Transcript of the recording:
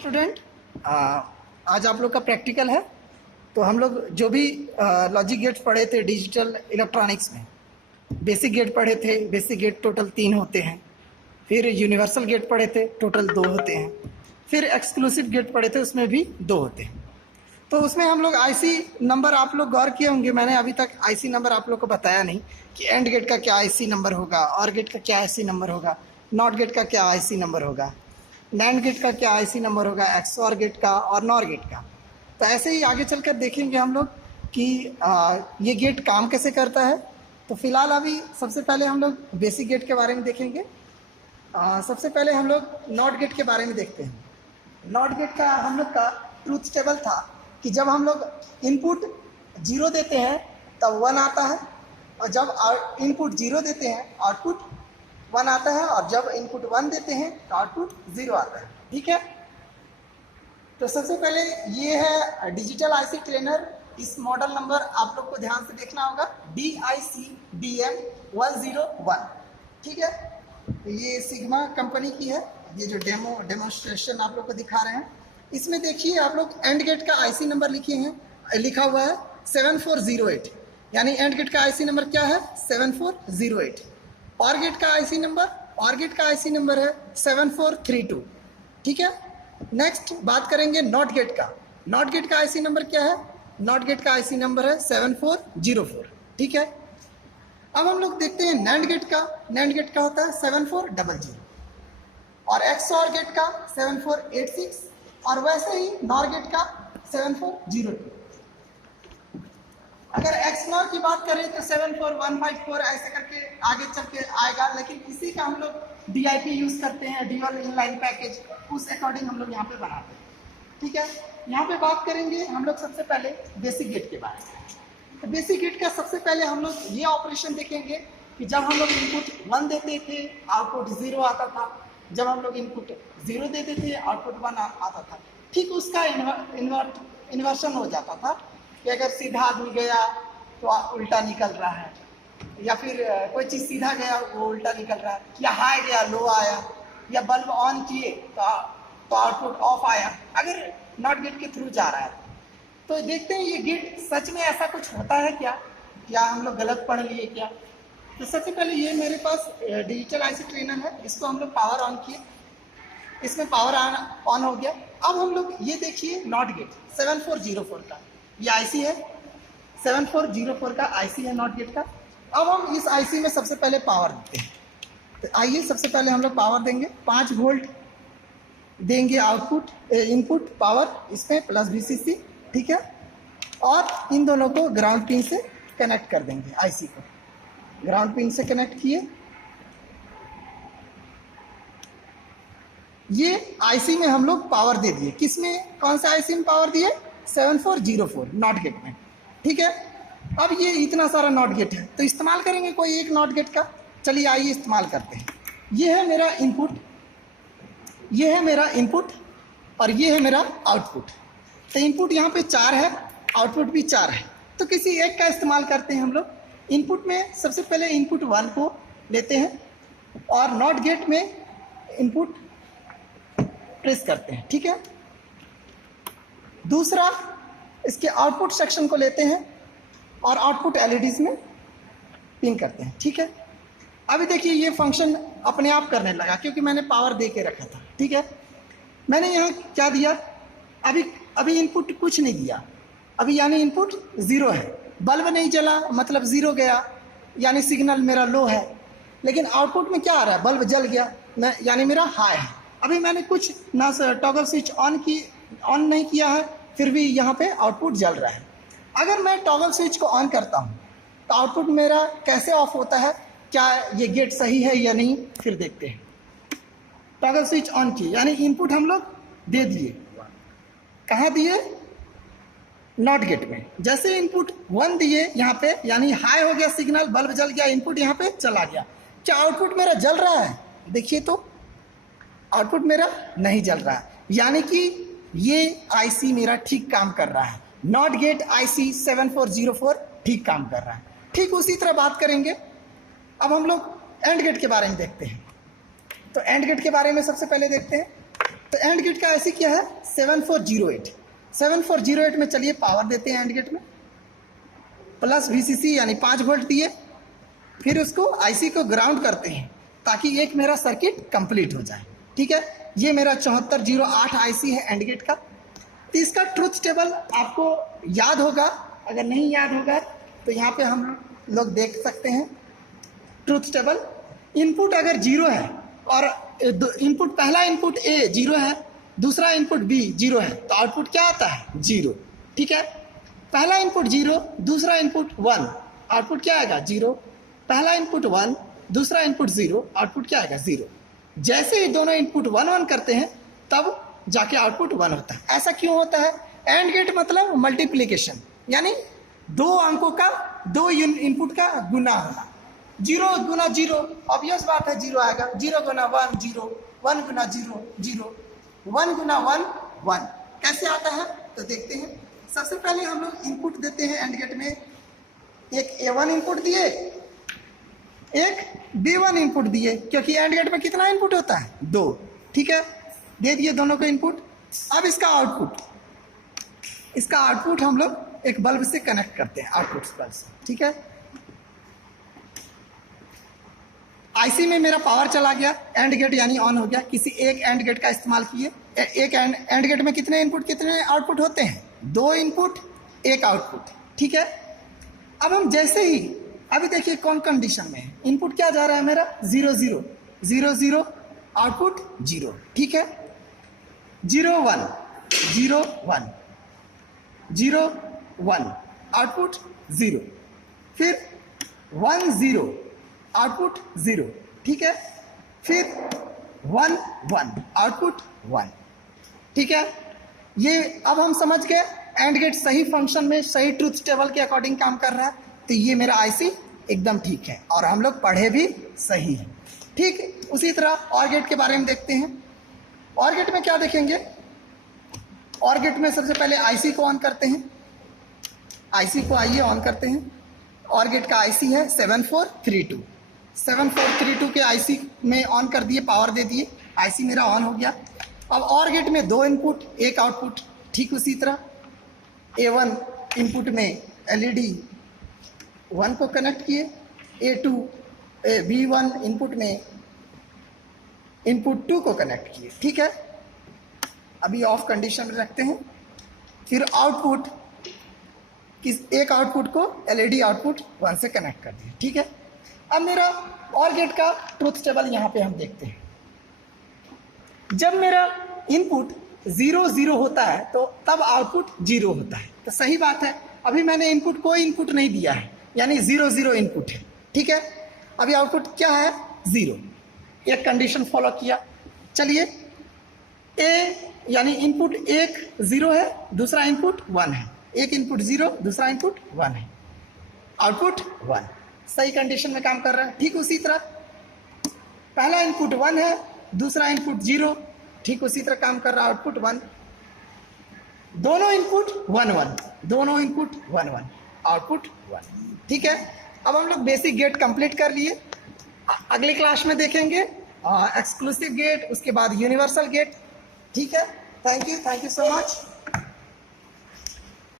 Student, आज आप लोग का प्रैक्टिकल है। तो हम लोग जो भी लॉजिक गेट्स पढ़े थे डिजिटल इलेक्ट्रॉनिक्स में, बेसिक गेट पढ़े थे। बेसिक गेट टोटल 3 होते हैं। फिर यूनिवर्सल गेट पढ़े थे, टोटल 2 होते हैं। फिर एक्सक्लूसिव गेट पढ़े थे, उसमें भी 2 होते हैं। तो उसमें हम लोग आईसी नंबर, आप लोग गौर किए होंगे, मैंने अभी तक आईसी नंबर आप लोग को बताया नहीं कि एंड गेट का क्या आईसी नंबर होगा, और गेट का क्या आईसी नंबर होगा, नॉट गेट का क्या आईसी नंबर होगा, नैंड गेट का क्या आईसी नंबर होगा, एक्सऑर गेट का और नॉर गेट का। तो ऐसे ही आगे चलकर देखेंगे हम लोग कि ये गेट काम कैसे करता है। तो फिलहाल अभी सबसे पहले हम लोग बेसिक गेट के बारे में देखेंगे। सबसे पहले हम लोग नॉट गेट के बारे में देखते हैं। नॉट गेट का हम लोग का ट्रूथ टेबल था कि जब हम लोग इनपुट 0 देते हैं तब 1 आता है, और जब इनपुट 0 देते हैं आउटपुट 1 आता है, और जब इनपुट 1 देते हैं तो आउटपुट 0 आता है। ठीक है। तो सबसे पहले ये है डिजिटल आईसी ट्रेनर। इस मॉडल नंबर आप लोग को ध्यान से देखना होगा, DICDM101। ठीक है। तो ये सिग्मा कंपनी की है। ये जो डेमोस्ट्रेशन आप लोग को दिखा रहे हैं, इसमें देखिए आप लोग एंड गेट का आईसी नंबर लिखा हुआ है 7408। यानी एंड गेट का आईसी नंबर क्या है 7408। और गेट का आईसी नंबर है 7432। ठीक है। नेक्स्ट बात करेंगे नॉट गेट का। नॉट गेट का आईसी नंबर क्या है? नॉट गेट का आईसी नंबर है 7404। ठीक है। अब हम लोग देखते हैं नैंड गेट का। नैंड गेट का होता है 7400, और एक्सऑर गेट का 7486, और वैसे ही नॉर गेट का 7402। अगर एक्स नॉर की बात करें तो 74154 ऐसे करके आगे चल के आएगा, लेकिन इसी का हम लोग DIP यूज करते हैं, ड्यूअल इनलाइन पैकेज, उस अकॉर्डिंग हम लोग यहाँ पे बनाते हैं। ठीक है। यहाँ पे बात करेंगे हम लोग सबसे पहले बेसिक गेट के बारे में। तो बेसिक गेट का सबसे पहले हम लोग ये ऑपरेशन देखेंगे कि जब हम लोग इनपुट 1 देते थे आउटपुट 0 आता था, जब हम लोग इनपुट 0 देते थे आउटपुट 1 आता था। ठीक उसका इन्वर्शन हो जाता था कि अगर सीधा आदमी गया तो उल्टा निकल रहा है, या फिर कोई चीज़ सीधा गया वो उल्टा निकल रहा है, या हाई गया लो आया, या बल्ब ऑन किए तो आउटपुट ऑफ आया, अगर नॉट गेट के थ्रू जा रहा है। तो देखते हैं ये गेट सच में ऐसा कुछ होता है क्या हम लोग गलत पढ़ लिए क्या। तो सबसे पहले ये मेरे पास डिजिटल आईसी ट्रेनर है, इसको हम लोग पावर ऑन किए, इसमें पावर ऑन हो गया। अब हम लोग ये देखिए नॉट गेट 7404 का ये आईसी है, 7404 का आईसी है नॉट गेट का। अब हम इस आईसी में सबसे पहले पावर देते हैं। तो आइए सबसे पहले हम लोग पावर देंगे, 5 वोल्ट देंगे आउटपुट इनपुट पावर इसमें प्लस VCC। ठीक है। और इन दोनों को ग्राउंड पिन से कनेक्ट कर देंगे। आईसी को ग्राउंड पिन से कनेक्ट किए। ये आईसी में हम लोग पावर दे दिए। किसमें, कौन सा आईसी में पावर दिए? 7404 नॉट गेट में। ठीक है। अब ये इतना सारा नॉट गेट है तो इस्तेमाल करेंगे कोई एक नॉट गेट का। चलिए आइए इस्तेमाल करते हैं। ये है मेरा इनपुट, ये है मेरा इनपुट, और ये है मेरा आउटपुट। तो इनपुट यहाँ पे 4 है, आउटपुट भी 4 है, तो किसी एक का इस्तेमाल करते हैं हम लोग। इनपुट में सबसे पहले इनपुट 1 को लेते हैं, और नॉट गेट में इनपुट प्रेस करते हैं। ठीक है। दूसरा इसके आउटपुट सेक्शन को लेते हैं और आउटपुट LEDs में पिंग करते हैं। ठीक है। अभी देखिए ये फंक्शन अपने आप करने लगा क्योंकि मैंने पावर दे के रखा था। ठीक है। मैंने यहाँ क्या दिया, अभी इनपुट कुछ नहीं दिया, अभी यानी इनपुट 0 है। बल्ब नहीं जला मतलब 0 गया, यानी सिग्नल मेरा लो है। लेकिन आउटपुट में क्या आ रहा है, बल्ब जल गया, यानी मेरा हाई है। अभी मैंने कुछ ना टॉगल स्विच ऑन नहीं किया है, फिर भी यहाँ पे आउटपुट जल रहा है। अगर मैं टॉगल स्विच को ऑन करता हूँ तो आउटपुट मेरा कैसे ऑफ होता है, क्या ये गेट सही है या नहीं, फिर देखते हैं। टॉगल स्विच ऑन किए यानी इनपुट हम लोग दे दिए। कहाँ दिए? नॉट गेट में। जैसे इनपुट 1 दिए यहाँ पे, यानी हाई हो गया सिग्नल, बल्ब जल गया, इनपुट यहाँ पे चला गया। क्या आउटपुट मेरा जल रहा है? देखिए तो आउटपुट मेरा नहीं जल रहा है, यानी कि ये आईसी मेरा ठीक काम कर रहा है। नॉट गेट आईसी 7404 ठीक काम कर रहा है। ठीक उसी तरह बात करेंगे। अब हम लोग एंड गेट के बारे में देखते हैं। तो एंड गेट के बारे में सबसे पहले देखते हैं। तो एंड गेट का आईसी क्या है 7408। 7408 में चलिए पावर देते हैं एंड गेट में, प्लस VCC यानी 5 वोल्ट दिए, फिर उसको आईसी को ग्राउंड करते हैं ताकि एक मेरा सर्किट कंप्लीट हो जाए। ठीक है, ये मेरा 7408 आईसी है एंड गेट का। तो इसका ट्रुथ टेबल आपको याद होगा, अगर नहीं याद होगा तो यहाँ पे हम लोग देख सकते हैं ट्रुथ टेबल। इनपुट अगर 0 है और इनपुट पहला इनपुट A 0 है, दूसरा इनपुट B 0 है, तो आउटपुट क्या आता है 0। ठीक है, पहला इनपुट 0, दूसरा इनपुट 1, आउटपुट क्या आएगा 0। पहला इनपुट 1, दूसरा इनपुट 0, आउटपुट क्या आएगा 0। जैसे ही दोनों इनपुट 1 1 करते हैं तब जाके आउटपुट 1 होता है। ऐसा क्यों होता है? एंड गेट मतलब मल्टीप्लिकेशन, यानी दो अंकों का दो इनपुट का गुना होना। 0 गुना 0, ऑब्वियस बात है 0 आएगा। 0 गुना 1 0, 1 गुना 0 0, 1 गुना 1 1। कैसे आता है तो देखते हैं। सबसे पहले हम लोग इनपुट देते हैं एंड गेट में। एक A1 इनपुट दिए, एक B1 इनपुट दिए, क्योंकि एंड गेट में कितना इनपुट होता है 2। ठीक है, दे दिए दोनों को इनपुट। अब इसका आउटपुट हम लोग एक बल्ब से कनेक्ट करते हैं, आउटपुट बल्ब से। ठीक है, आईसी में मेरा पावर चला गया, एंड गेट यानी ऑन हो गया। किसी एक एंड गेट का इस्तेमाल किए। एक एंड गेट में कितने इनपुट कितने आउटपुट होते हैं? 2 इनपुट 1 आउटपुट। ठीक है, अब हम जैसे ही अभी देखिए कौन कंडीशन में है, इनपुट क्या जा रहा है मेरा 0 0 0 0, आउटपुट 0। ठीक है, 0 1 0 1 0 1, आउटपुट 0। फिर 1 0, आउटपुट 0। ठीक है, फिर 1 1, आउटपुट 1। ठीक है, ये अब हम समझ गए एंड गेट सही फंक्शन में सही ट्रूथ टेबल के अकॉर्डिंग काम कर रहा है। तो ये मेरा आईसी एकदम ठीक है और हम लोग पढ़े भी सही है। ठीक, उसी तरह और गेट के बारे में देखते हैं। और गेट में क्या देखेंगे? और गेट में सबसे पहले आईसी को ऑन करते हैं। आईसी को आइए ऑन करते हैं। और गेट का आईसी है 7432। 7432 के आईसी में ऑन कर दिए, पावर दे दिए, आईसी मेरा ऑन हो गया। अब और गेट में 2 इनपुट 1 आउटपुट। ठीक उसी तरह A1 इनपुट में LED 1 को कनेक्ट किए, B1 इनपुट में इनपुट 2 को कनेक्ट किए। ठीक है, अभी ऑफ कंडीशन में रखते हैं। फिर आउटपुट एक आउटपुट को LED आउटपुट 1 से कनेक्ट कर दिए। ठीक है, अब मेरा और गेट का ट्रुथ टेबल यहाँ पे हम देखते हैं। जब मेरा इनपुट 0 0 होता है तो तब आउटपुट 0 होता है। तो सही बात है, अभी मैंने कोई इनपुट नहीं दिया है, यानी 0 0 इनपुट है। ठीक है, अभी आउटपुट क्या है 0। एक कंडीशन फॉलो किया। चलिए, A यानी इनपुट 1 0 है, दूसरा इनपुट 1 है। एक इनपुट 0, दूसरा इनपुट 1 है, आउटपुट 1। सही कंडीशन में काम कर रहा है। ठीक उसी तरह पहला इनपुट 1 है, दूसरा इनपुट 0, ठीक उसी तरह काम कर रहा है, आउटपुट 1। दोनों इनपुट 1 1, दोनों इनपुट 1 1, आउटपुट 1। ठीक है, अब हम लोग बेसिक गेट कंप्लीट कर लिए। अगले क्लास में देखेंगे एक्सक्लूसिव गेट, उसके बाद यूनिवर्सल गेट। ठीक है, थैंक यू सो मच।